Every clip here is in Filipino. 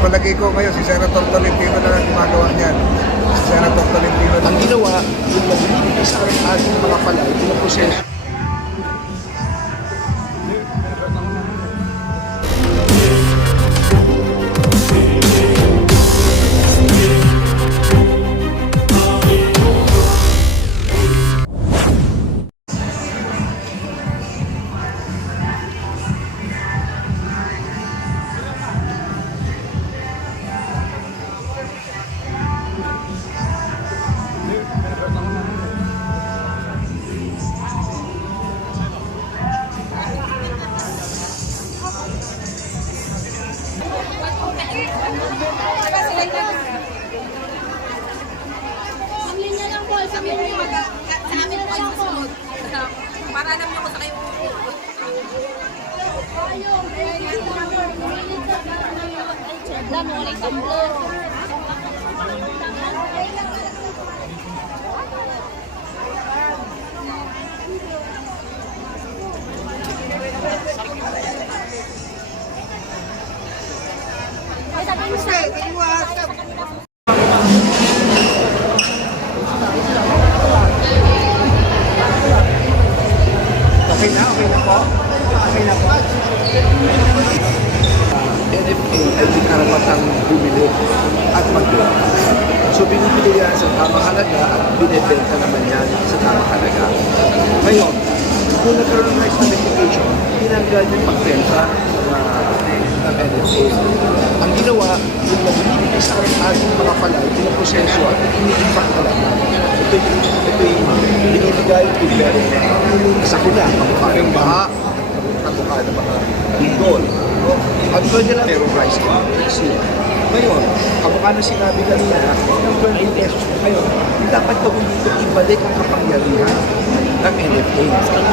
palagay ko ngayon, si Senator Tolentino na ang gumagawa niyan. Si Senator Tolentino Ang ginawa, yung nagbibigay sa ating mga palay, pinaproseso. Ang linya lang po, sa amin po yung susunod. Para alam niyo kung sa kayo dami ulit tatlo. Okay na po. Okay na po. NFA ay may karapatang bumili at magdala. So binibili yan sa tamang halaga at binibenta naman yan sa tamang halaga. Ngayon, kung nagkaroon ng certification, tinanggal yung pagbenta ng NFA. Ang ginawa, yung nagbibigay sa ating mga palay, pinaproseso at ini-impact talaga. Ito yung binibigay yung gobyerno sa kuna, kamukha ng baha, kamukha ng mga lindol. At pwede lang terrorize sila. Ngayon, kamukha na sinabi kanina, ng 20 pesos ngayon, dapat gawin dito ibalik ang kapangyarihan ng NFA.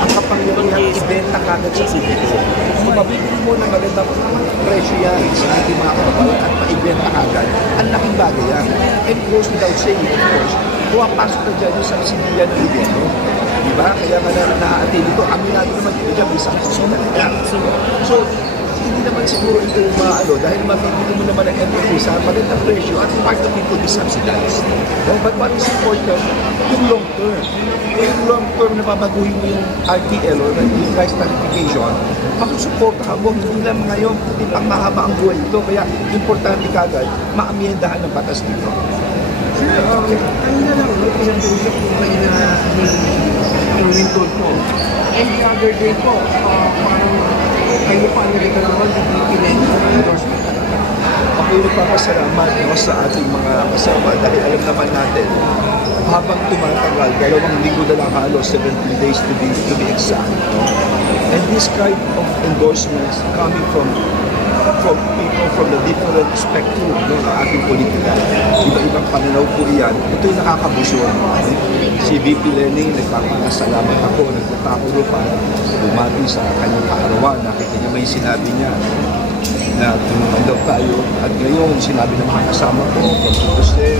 Ang kapangyarihan ibenta kagad sa publiko. Kung mabibili mo ng magandang presyo yan sa ating mga kapalan at maibenta kagad, ang laking bagay yan. And goes without saying, of course, pumapasok na dyan yung subsidiya ng gobyerno. Diba? Kaya nga na-a-attain ito, aminado naman dito dyan, isang kaso talaga. So, hindi naman siguro ito dahil mabibili mo naman ang NFA sa magandang presyo at part of it will be subsidized. But what is important, yung long term. Yung long term na babaguhin mo yung RTL or yung price tarification, masusuportahan mo, hindi lang ngayon, hindi pang mahaba ang buhay ito. Kaya importante kagad, maamyendahan ng batas dito. Ano na lang, pinag-uusap ko kayo na yung lintol po. And the other day po, parang kayo pa nalita naman yung pinag endorsement talaga. Ako'y nagpapasalamat sa ating mga kasama dahil alam naman natin, habang tumatagal, 2 linggo na lang halos, 17 days to be exact. No? And this kind of endorsements coming from people from the different spectrum ng ating politika. Iba-ibang pananaw po iyan. Ito'y nakakabuson. Si VP Lening, nagpapasalamat ako, nagpunta ako doon para bumati sa kanyang kaarawan. Nakita niya may sinabi niya na tulungan daw tayo. At ngayon, sinabi ng mga kasama ko, from Jose,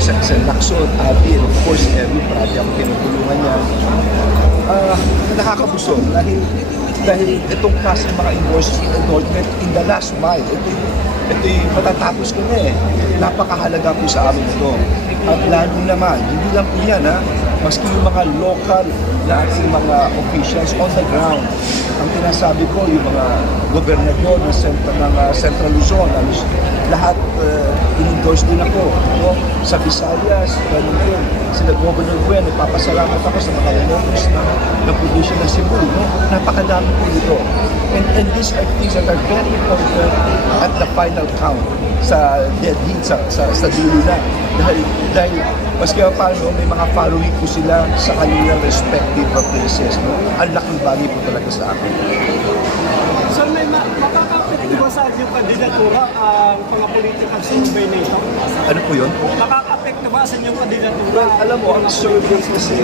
sa Lacson, Abby, and of course, every parati ako tinutulungan niya. Nakakabuson dahil itong klaseng mga endorsement in the last mile, ito'y matatapos ko na eh. Napakahalaga po sa amin ito. At lalo naman, hindi lang po yan maski yung mga local na ating mga officials on the ground. Ang tinasabi ko, yung mga gobernador ng Central Luzon, lahat in-endorse din ako. No? Sa Visayas, ganun din. Sila Governor Gwen, nagpapasalamat ako sa mga locals na provision ng Cebu. No? Napakadami po dito. And these are things that are very important at the final count sa dead heat, sa dulo na. Dahil maski paano, may mga following po sila sa kanilang respective places. No? Ang laking bagay po talaga sa akin. So may makaka-apekto ba sa inyong kandidatura ang mga political survey nito? Ano po yun? Makaka-apekto ba sa inyong kandidatura? Well, alam mo, ang survey kasi,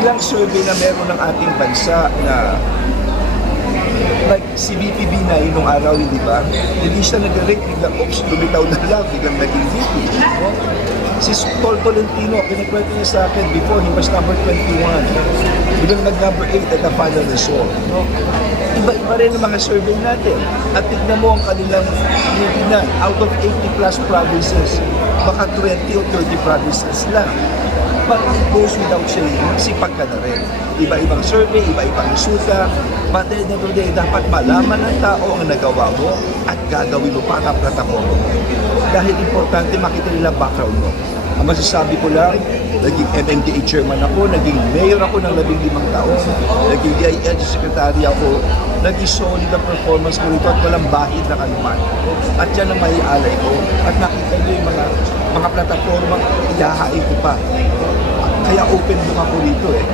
ilang survey na meron ng ating bansa na Like si VP Binay nung araw, hindi ba? Hindi siya nag-rate, biglang, oops, lumitaw na lang, biglang naging VP. No? Si Tol Tolentino, pinagkwento niya sa akin before, he was number 21. Biglang nag-number 8 at the final result. No? Iba-iba rin ang mga survey natin. At tignan mo ang kanilang tingnan, out of 80 plus provinces, baka 20 o 30 provinces lang. But it goes without saying, sipag ka na rin. Iba-ibang survey, iba-ibang resulta. But at the end of the day, dapat malaman ng tao ang nagawa mo at gagawin mo para plataforma mo. Dahil importante makita nila background mo. Ang masasabi ko lang, naging MMDA chairman ako, naging mayor ako ng 15 taon, naging DILG secretary ako, naging solid ang performance ko rito at walang bahid na kanuman. At yan ang maialay ko. At nakita nyo yung mga plataforma, ilahain ko pa. Kaya open book ako rito eh.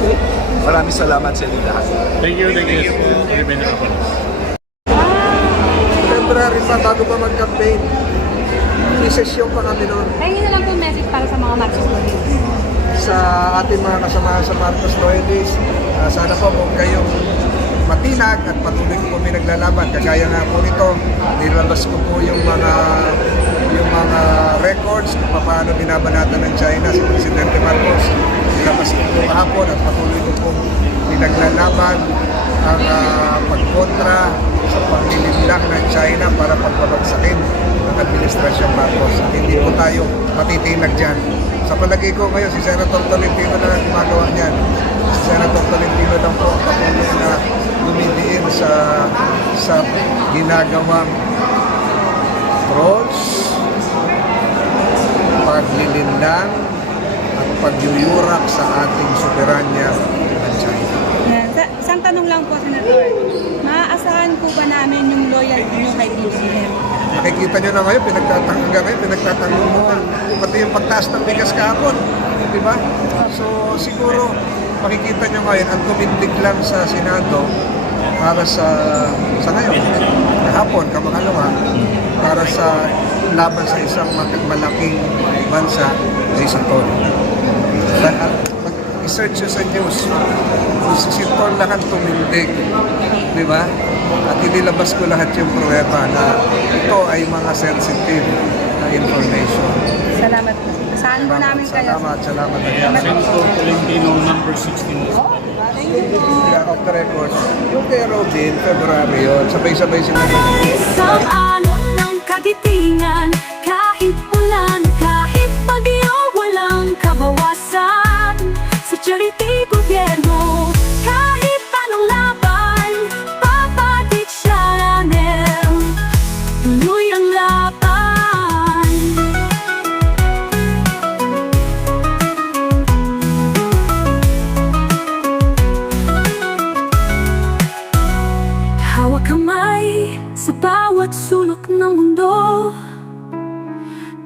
Okay? Maraming salamat sa inyo lahat. Thank you. Remain open. February pa, bago pa mag-campaign. Isesyon pa kami noon Kaya na lang po message para sa mga Marcos Loyalists. sa ating mga kasamahan sa Marcos Loyalists. Sana po kung kayong matinag at patuloy ko po may naglalaban. Kagaya nga po nito, nilabas ko po yung mga records kung paano binabanatan ng China si Presidente Marcos. Nilabas ko po kahapon at patuloy ko po pinaglalaban ang pagkontra sa panlilinlang ng China para pagpabagsakin ng Administrasyon Marcos. At hindi po tayo matitinag dyan. Sa palagay ko ngayon, si Senator Tolentino na ang gumagawa niyan. Si Senator Tolentino lang po patuloy na dumidiin sa ginagawang trolls, paglilinlang at pagyuyurak sa ating soberanya ng China. Yan. Isang tanong lang po, Senator. Maaasahan po ba namin yung loyalty nyo kay BBM? Nakikita nyo na ngayon, pinagtatanggol mo na. Pati yung pagtaas ng bigas kahapon. Di ba? So siguro, makikita nyo ngayon, ang tumindig lang sa Senado para sa ngayon, kahapon, kamangalawa, para sa laban sa isang malaking bansa ay sa Tol. I-search nyo sa news, si Tol lang ang tumindig. Di ba? At inilabas ko lahat yung pruweba na ito ay mga sensitive na information. Salamat po. Saan po namin kayo? Salamat. Senator Tolentino, number 16. Off the record. Yung kay Robin, February yun. Sabay-sabay sila. Isang alon ng kagitingan, kahit ulan, kahit bagyo, walang kabawasan. Sa charity gobyerno, kahit anong laban, papatik Chanel, tuloy ang laban. Hawak kamay sa bawat sulok ng mundo,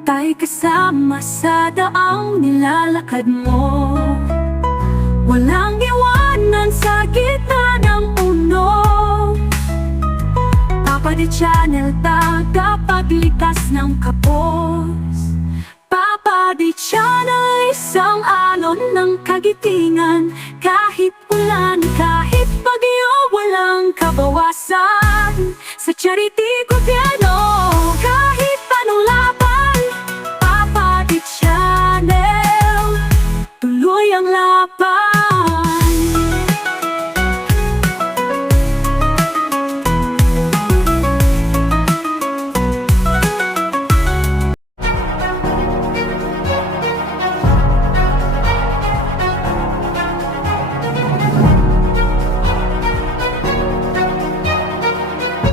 tayo kasama sa daang nilalakad mo. Walang iwanan sa gitna ng uno. Papa de Channel, tagapagligtas ng kapos. Papa de Channel, isang alon ng kagitingan, kahit ulan, kahit bagyo, walang kabawasan. Sa charity gobyerno,